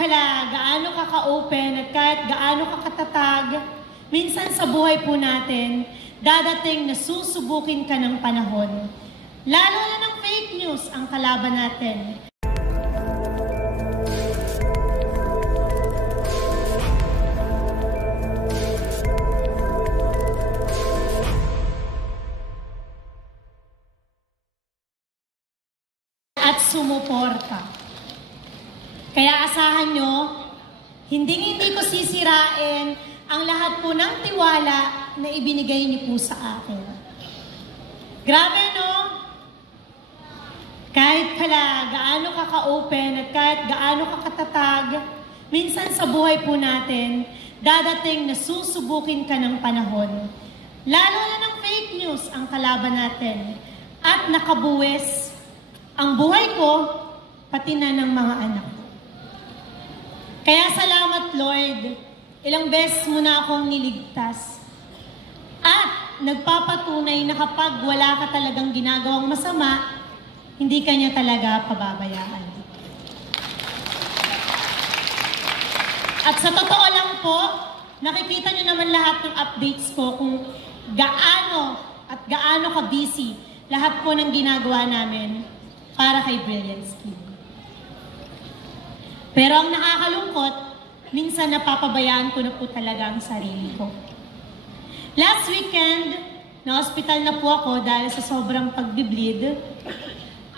pala gaano ka ka-open at kahit gaano ka katatag, minsan sa buhay po natin, dadating na susubukin ka ng panahon. Lalo na ng fake news ang kalaban natin. At sumuporta. Kaya asahan nyo, hindi ko sisirain ang lahat po ng tiwala na ibinigay niyo po sa akin. Grabe, no? Kahit pala gaano ka ka-open at kahit gaano ka katatag, minsan sa buhay po natin, dadating na susubukin ka ng panahon. Lalo na ng fake news ang kalaban natin. At nakabuwis ang buhay ko, pati na ng mga anak ko. Kaya salamat, Lord. Ilang beses mo na akong niligtas. At nagpapatunay na kapag wala ka talagang ginagawang masama, hindi ka niya talaga pababayaan. At sa totoo lang po, nakikita niyo naman lahat ng updates ko kung gaano ka busy lahat po ng ginagawa namin para kay Brilliant Skin. Pero ang nakakalungkot, minsan napapabayaan ko na po talaga ang sarili ko. Last weekend, na-hospital na po ako dahil sa sobrang pagbi-bleed.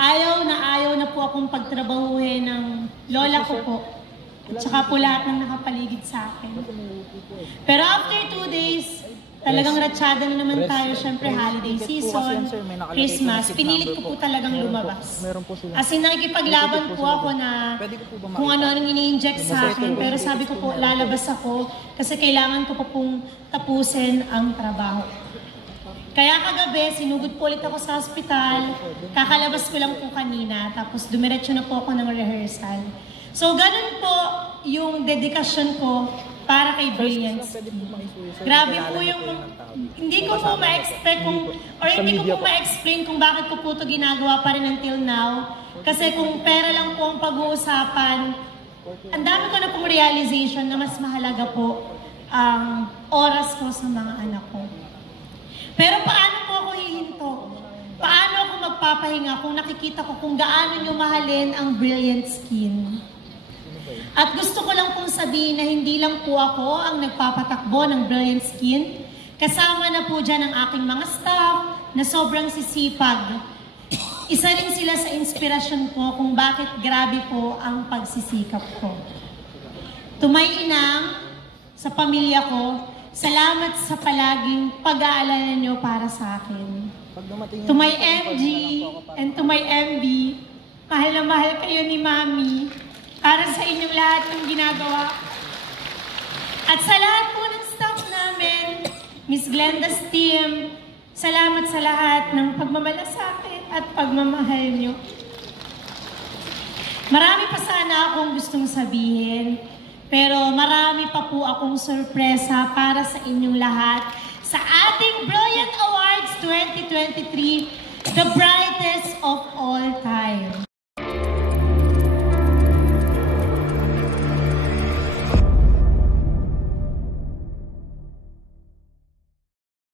Ayaw na po akong pagtrabahuhin ng lola ko po. At saka po lahat ng nakapaligid sa akin. Pero after 2 days, talagang ratsyada na naman tayo. Siyempre, holiday season, Christmas. Pinilit ko po talagang lumabas. As in, nakikipaglaban po ako na kung ano-anong ini-inject sa akin. Pero sabi ko po, lalabas ako kasi kailangan ko po pong tapusin ang trabaho. Kaya kagabi, sinugod po ulit ako sa hospital. Kakalabas ko lang po kanina. Tapos dumiretso na po ako ng rehearsal. So, ganun po yung dedikasyon ko para kay Brilliant Skin. Grabe po yung, hindi ko po ma-expect hindi ko po ma-explain kung bakit ko po ito ginagawa pa rin until now. Kasi kung pera lang po ang pag-uusapan, ang dami ko na pong realization na mas mahalaga po ang oras ko sa mga anak ko. Pero paano po ako hihinto? Paano ako magpapahinga kung nakikita ko kung gaano nyo mahalin ang Brilliant Skin? At gusto ko lang pong sabihin na hindi lang po ako ang nagpapatakbo ng Brilliant Skin. Kasama na po dyan ang aking mga staff na sobrang sisipag. Isa rin sila sa inspirasyon ko kung bakit grabe po ang pagsisikap ko. Tumay inang, sa pamilya ko, salamat sa palaging pag-aalala nyo para sa akin. To my MG and to my MB, mahal na mahal kayo ni Mami para sa inyong lahat ng ginagawa. At sa lahat po ng staff namin, Miss Glenda's team, salamat sa lahat ng pagmamalasakit at pagmamahal nyo. Marami pa sana akong gustong sabihin, pero marami pa po akong sorpresa para sa inyong lahat sa ating Brilliant Awards 2023, the brightest of all time.